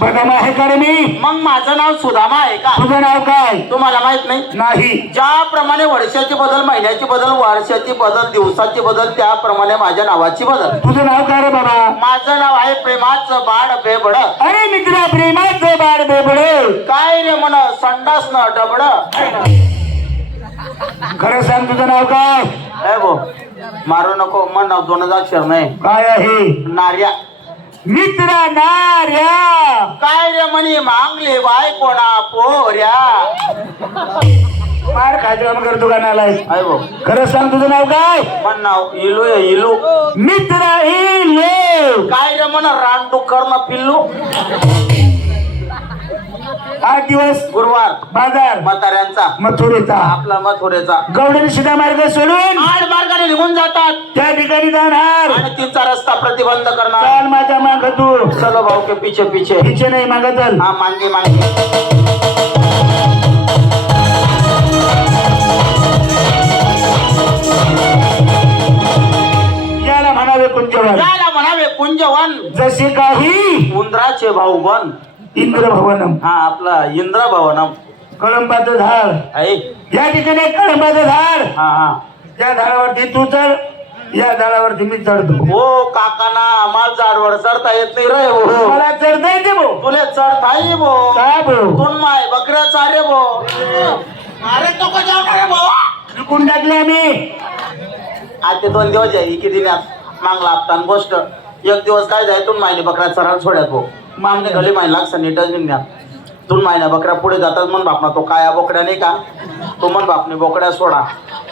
बदाम आहे का रे मी? मग माझं नाव सुदामा आहे का? तुझं नाव काय? तुम्हाला माहीत नाही? नाही. ज्याप्रमाणे वर्षाची बदल महिन्याची बदल वर्षाची बदल दिवसाची बदल त्याप्रमाणे माझ्या नावाची बदल. तुझं नाव काय रे बाबा? माझं नाव आहे प्रेमाचं बाळ बेबड. अरे मित्रा प्रेमाचं बाळ बेबडे. काय रे म्हण संडास न डबड. खरं सांग तुझं नाव काय? ए भो मारू नको मन नाव दोन अक्षर नाही काय आहे? नार्या. मित्रा नार्या काय रे म्हणी मागले बाय कोणा पोऱ्या? मार खाजवण करतो का आहे भो खरं सांग तुझं नाव काय? मन नाव इलू आहे इलू. मित्रा इले. काय रे म्हण रानडुक्कर न पिल्लू? आठ दिवस गुरुवार बाजार म्हाताऱ्यांचा. मथुरेचा. आपला मथुरेचा. गवडीने सीधा मार्ग सोडून आड मार्गाने निघून जातात. त्या ठिकाणी जाणार. आणि तिचा रस्ता प्रतिबंध करणार. चाल माझ्या माग तू. चलो भाऊ के पीछे पीछे. तिचे नाही माग चल. हा मांगे मांगे. याला म्हणावे कुंजवन. याला म्हणावे कुंजवन. जसे काही उंदराचे भाऊ बन. इंद्र भवनम हा आपला इंद्र भवनम कळंबाचं झाड. आहे. या ठिकाणी एक कळंबाचं झाड. हा हा. त्या झाडावरती तू चढ. या झाडावरती मी चढतो. हो काकाना आम्हाला झाडवर चढता येत नाही रे हो मला चढता येते भो तुले चढता ये भो काय भो तुन माय बकऱ्या चारे भो अरे तो का जाऊ रे भो विकून टाकले आम्ही. आज ते दोन दिवस आहे किती दिनात मागला आपतान गोष्ट. एक दिवस काय जाय तुम मायने बकऱ्या चरायला सोड्यात भो मागणे घरी माय लागसा नीटच बिन्यात तुन मायना बकऱ्या पुढे जातात मन बापना तो काया बोकड्या नाही का? तो मन बापने बोकड्या सोडा.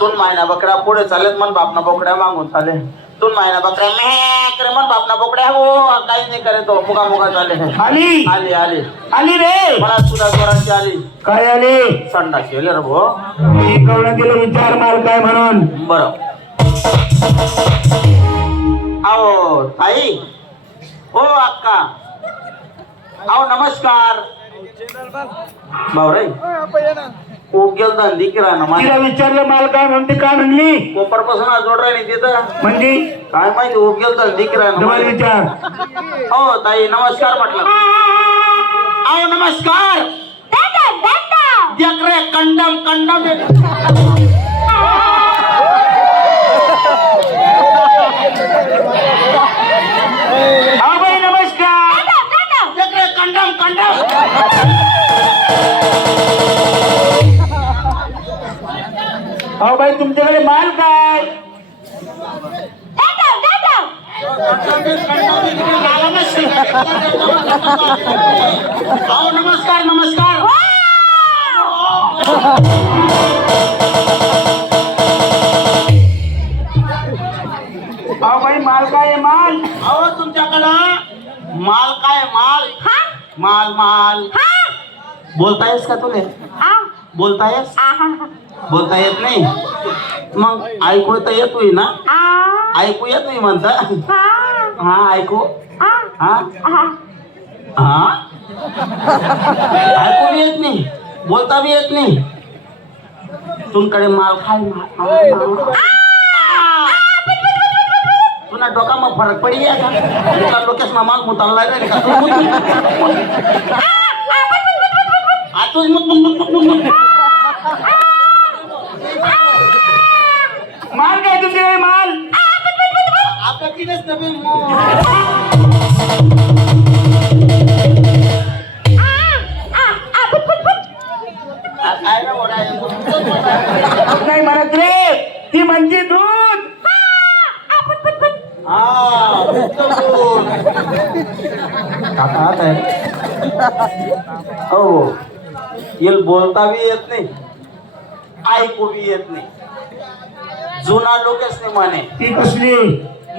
तुन मायना बकऱ्या पुढे चालेत मन बापना बोकड्या मागून चाले तुन मायना बकऱ्या मे करे मन बापना बोकड्या हो काही नाही करे तो. मुगा मुगा चाले आली? आली आली. आली रे? मला सुद्धा जोराची आली. काय आली? संडा केले रे भो मी कळलं विचार माल काय म्हणून? बरं. आओ ताई. हो अक्का. आओ नमस्कार. भाऊराई उगेल धंदी किराणा तिला विचारलं माल काय म्हणते काय म्हणली? कोपरपासून आज जोड राहिली तिथं. म्हणजे? काय माहिती उगेल धंदी किराणा डबल विचार. हो ताई नमस्कार म्हटलं. आओ नमस्कार. देख रे कंडम कंडम हा बाई नमस्कार देख रे कंडम कंडम हा बाई तुमच्याकडे माल काय? नमस्कार नमस्कार. माल माल. बोलतायस का तुले? बोलतायस बोलता येत नाही. मग ऐकू तर येतोय ना? ऐकू येत नाही म्हणता. हा. ऐकू. हा. हा? ऐकू बी येत नाही. बोलता बी येत नाही. तुमकडे माल खाय माल माल. डोका मग फरक पडी आहे का तुला लोकेश माल मुताला रे का तू मुत- आतूच मुत काका आहे. हो हो. येल बोलता बी येत नाही ऐकू बी येत नाही. जुना लोकच नाही म्हणे ती कसली?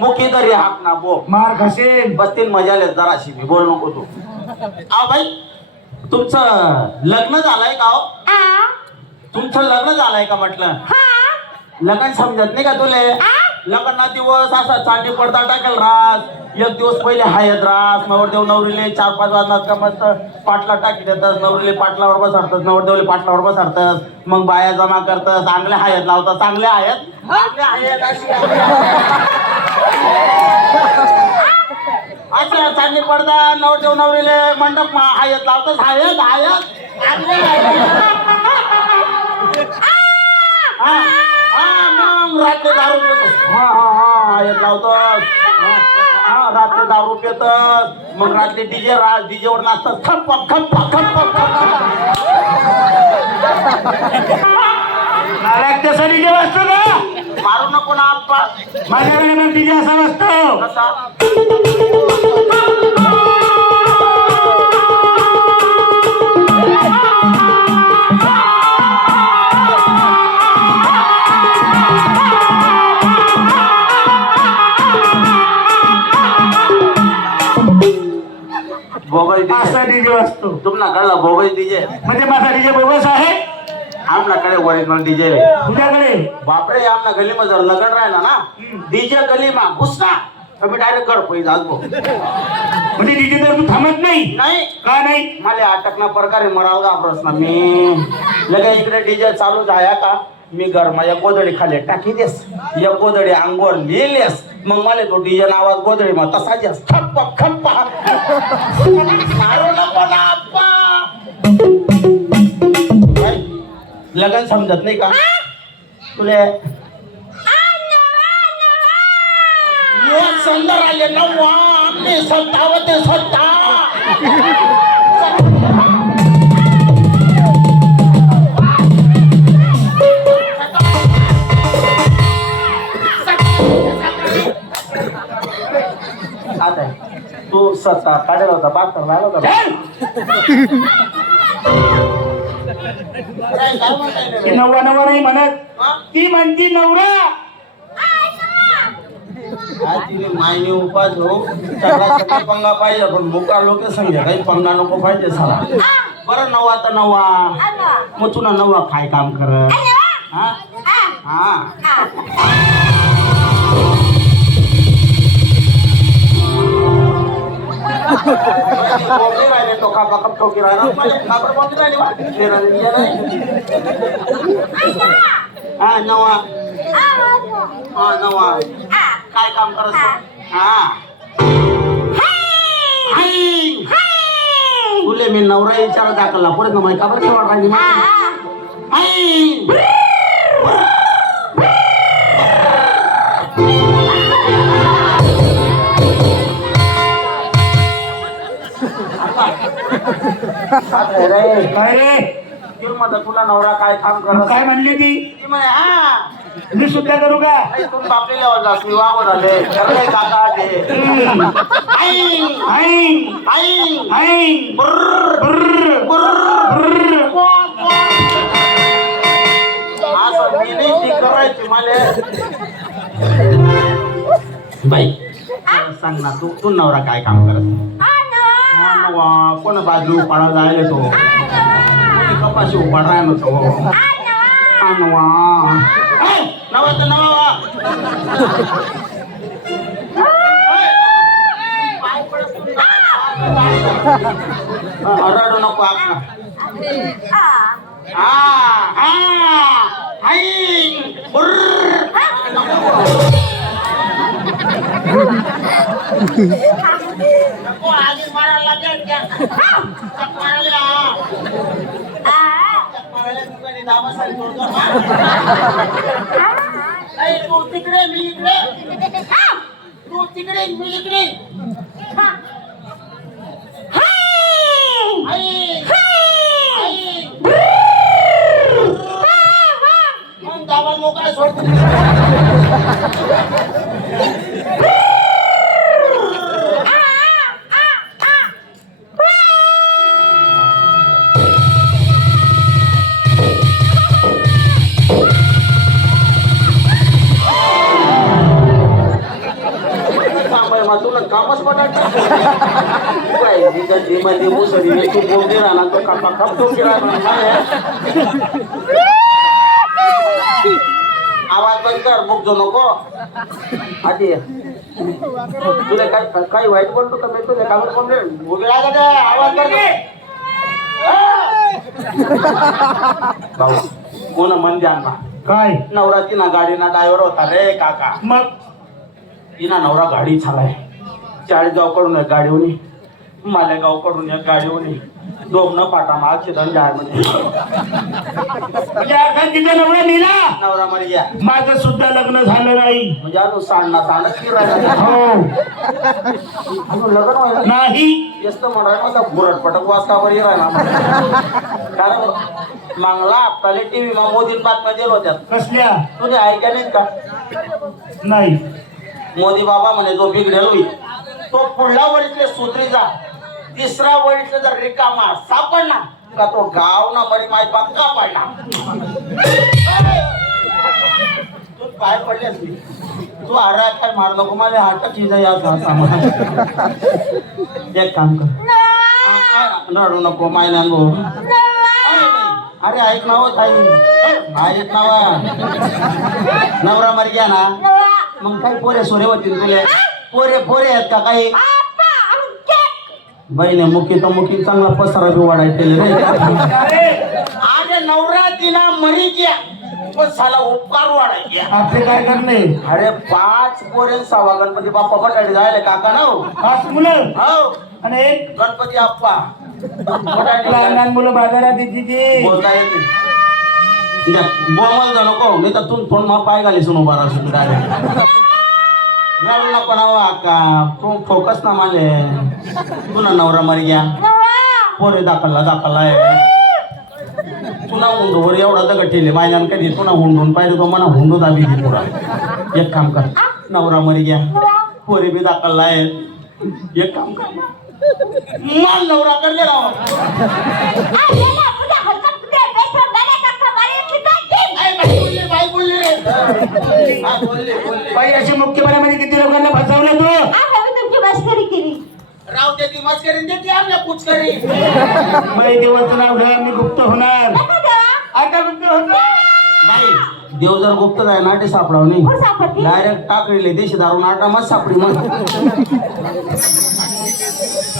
मुखी तरी हाक ना बो. मार खाशील बसतील मजा आले जराशी मी बोल नको तू. आ बाई तुमचं लग्न झालंय का हो? तुमचं लग्न झालंय का म्हटलं? लग्न समजत नाही का तुले? लग्न दिवस असा चांदी पडदा टाकेल रास एक दिवस पहिले हायत रास नवरदेव नवरीले चार पाच वाजतात का मस्त पाटला टाकी देतात. नवरीले पाटलावर बसाडतात. नवरदेवले पाटलावर बसाडतात. मग बाया जमा करतात. चांगले हायत लावतात. चांगले आहेत चांगले आहेत अशी. अच्छा चांदणी पडदा. नवरदेव नवरीले मंडप हायत लावतात. हायत हायत. हा. हा मग रात्री दारू पितो. हा हा हा हा, रात्री दारू पितात मग रात्री डीजे डीजे वर नाचतात. खप्पा खप्पा खप्पा नालायक तसा डीजे वाजतो का? मारू नको ना आप्पा. माझ्याकडे मग डीजे असा वाजतो कसा? बोगस असा डीजे तुम्हाला कळलं बोगस डीजे म्हणजे माझा डीजे बोगस आहे? आमनाकडे ओरिजिनल डीजे तुझ्याकडे? बापरे आमना गलीમાં जर लग्न राहिला ना डीजे गलीમાં घुसना तुम्ही डायरेक्ट घर पैसे जातो म्हणजे डीजे तर तू थांबत नाही? नाही. का नाही? मला अटकना प्रकारे मराल का प्रश्न. मी लगे इकडे डीजे चालू झाया का मी घरमा एक गोदडी खाली टाकी देस. एक गोदडी अंगोर लिहिलेस मग मला तो डीजे आवाज गोदडी मग तसा जेस खप्पा खप्पा. मारू नको ना आप्पा. काय? लगन समजत नाही का? तुले? सुंदर आले नव्वा. आम्ही सत्तावते सत्ता तू सत्ता काढेल होता तर राहिला होता. ती नवरा नाही म्हणत? ती म्हणती नवरा. आज तिने मायने उपास हो? सगळा सगळा पंगा पाहिजे पण मुका लोक संगे काही पंगा नको पाहिजे साला बरं नवा तर नवा मग तुला नवा काय काम कर हा. हा. राहिले तो का बाकप ठोकी. हा नवा हा नवा काय काम करत हा. तुले मी नवरा विचार दाखवला पुढे ना का बरं केव्हा काय रे? काय रे ते म्हणतं तुला नवरा काय काम मग करत काय म्हणली ती? ती म्हणे हा. मी सुद्धा करू का? तुम्ही बापलेल्यावर जास मी वावर आले करले काका ते आई आई आई आई बुर्र ब्रर, बुर्र. ब्रर. असं मी नाही ती करायची मला. बाई. सांग ना तू तू नवरा काय काम करत हा नवा कोण बाजू उपाडा जायला तो कोणी कपाशी उपाड राहिला तो हा नवा ए, नवा तर नवा वा. तू. तिकडे मी इकडे. तू तिकडे मी इकडे. मग दाबा मोकळा सोडतो तू बोलते राहणार तो कापा काप तो आवाज बंद कर बुक जो नको. आधी. तुला काय काही वाईट बोलतो का? मी तुला काय बोलतो का आवाज कर. कोण मन द्या काय? नवरा तिना गाडीना ड्रायव्हर होता रे काका. मग? तिना नवरा गाडी चालाय चाळीसगावकडून एक गाडीवनी मालेगावकडून गाडीवनी दोन फाटा मागचे जाडमध्ये म्हणजे तिचा नवरा मेला? नवरा मरी घ्या माझं सुद्धा लग्न झालं नाही. म्हणजे अजून सांडणा हो. अजून लग्न व्हायला? नाही. माझा बुरट पटक वाजता बरी राहिला कारण मागला आत्ताले टीव्ही मा मोदी बातम्या दिल्या होत्या. कसल्या? तुझे ऐका नाहीत का? नाही. मोदी बाबा म्हणे जो बिघडेल होईल तो पुढला वळीतले सुधरीचा तिसरा वळीतले जर रिकामा सापडला का तो गाव ना मरी माय पक्का पडला? तू काय पडलेस मी? तू आरा काय मार नको मला हाटक चिजा या सामान एक काम कर. रडू नको मायना भाऊ अरे ऐक हो ताई. ऐक ना वा. नवरा मर गया ना मग काय पोरे सोरे होतील तुले? पोरे पोरे आहेत का काही? बहिणी मुखी तर मुखी चांगला पसारा बी वाढाय केले रे अरे अरे नवरा दिना मरी गया साला उपकार वाढाय गया आपले काय करणे अरे पाच पोरे सवा गणपती बाप्पा बटाटे जायले काका ना हो. पाच मुलं? हो. आणि एक? गणपती आप्पा. बटाटे लहान जायले. लहान मुलं बाजारात येते ती बोलता येत नाही. बोमल जा नको. मी तर तू फोन मा पाय घाली सुनो बारा सुद्धा डायरेक्ट रडू ना का? तू फोकस ना माले तुला नवरा मरी गया पोरे दाखलला दाखलला आहे. तुला हुंडूवर एवढा दगड ठेवले मायनान कधी? तुला हुंडून पाहिजे तो मला हुंडू दाबी घे पुरा एक काम कर. नवरा मरी गया पोरे बी दाखलला आहे. एक काम कर. माल नवरा कर दे बाई अशी मुख्यपणामध्ये किती लोकांना फसवलं तू? राव त्याची मस्करी देते आमच्या कुचकरी मला देवाचं नाव घ्या मी गुप्त होणार. आता गुप्त होणार? बाई देव जर गुप्त जाय नाटे सापडाव नाही. डायरेक्ट टाकलेले देशी दारू नाटा मग सापडी मग.